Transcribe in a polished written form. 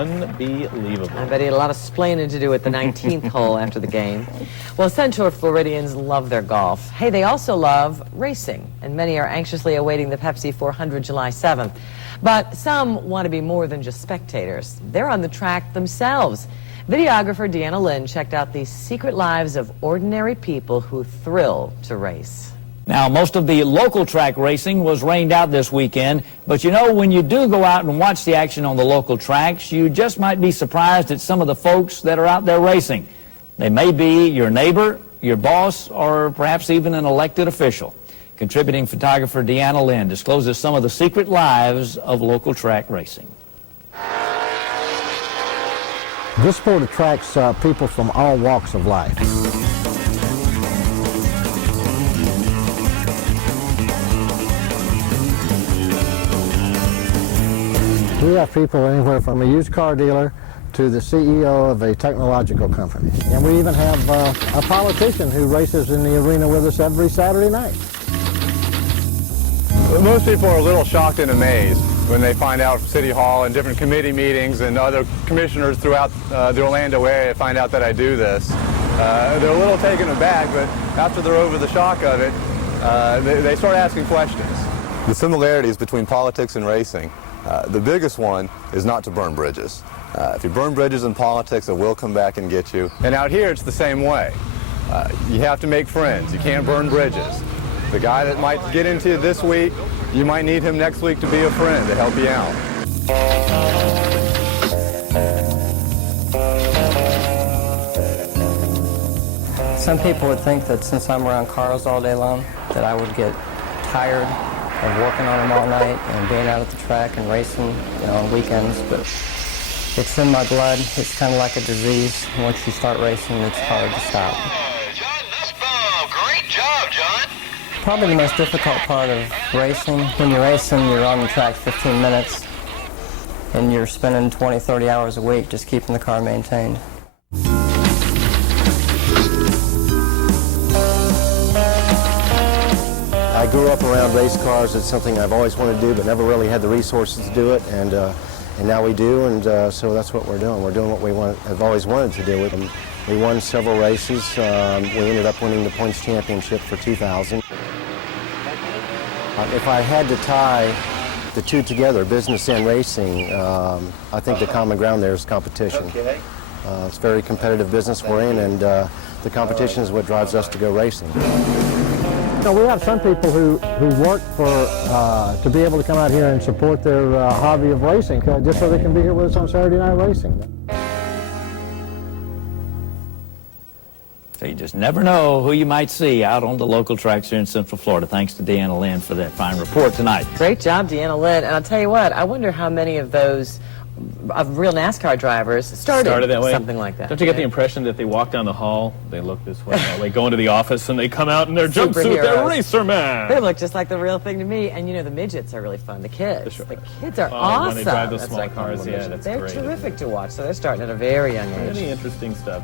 Unbelievable. I bet he had a lot of splaining to do at the 19th hole after the game. Well, Central Floridians love their golf. Hey, they also love racing, and many are anxiously awaiting the Pepsi 400 July 7th. But some want to be more than just spectators. They're on the track themselves. Videographer Deanna Lynn checked out the secret lives of ordinary people who thrill to race. Now, most of the local track racing was rained out this weekend, but you know, when you do go out and watch the action on the local tracks, you just might be surprised at some of the folks that are out there racing. They may be your neighbor, your boss, or perhaps even an elected official. Contributing photographer Deanna Lynn discloses some of the secret lives of local track racing. This sport attracts people from all walks of life. We have people anywhere from a used car dealer to the CEO of a technological company. And we even have a politician who races in the arena with us every Saturday night. Most people are a little shocked and amazed when they find out from City Hall and different committee meetings and other commissioners throughout the Orlando area find out that I do this. They're a little taken aback, but after they're over the shock of it, they start asking questions. The similarities between politics and racing. The biggest one is not to burn bridges. If you burn bridges in politics, it will come back and get you. And out here, it's the same way. You have to make friends. You can't burn bridges. The guy that might get into you this week, you might need him next week to be a friend to help you out. Some people would think that since I'm around cars all day long, that I would get tired of working on them all night and being out at the track and racing, you know, on weekends, but it's in my blood. It's kind of like a disease. Once you start racing, it's hard to stop. John Nusbaum, great job, John. Probably the most difficult part of racing. When you're racing, you're on the track 15 minutes, and you're spending 20, 30 hours a week just keeping the car maintained. I grew up around race cars. It's something I've always wanted to do, but never really had the resources to do it, and now we do, and so that's what we're doing. We're doing what we have always wanted to do. We won several races. We ended up winning the points championship for 2000. If I had to tie the two together, business and racing, I think the common ground there is competition. It's a very competitive business we're in, and the competition is what drives us to go racing. You know, we have some people who work for to be able to come out here and support their hobby of racing, just so they can be here with us on Saturday night racing. So you just never know who you might see out on the local tracks here in Central Florida. Thanks to Deanna Lynn for that fine report tonight. Great job, Deanna Lynn. And I'll tell you what, I wonder how many of those real NASCAR drivers started that way. Something like that. Don't you get the impression that they walk down the hall, they look this way, that way, go into the office, and they come out in their jumpsuit, they're racer man. They look just like the real thing to me. And you know, the midgets are really fun. The kids. The kids are awesome. When they drive those small cars, yeah, that's They're great. terrific to watch. So they're starting at a very young age. Really interesting stuff.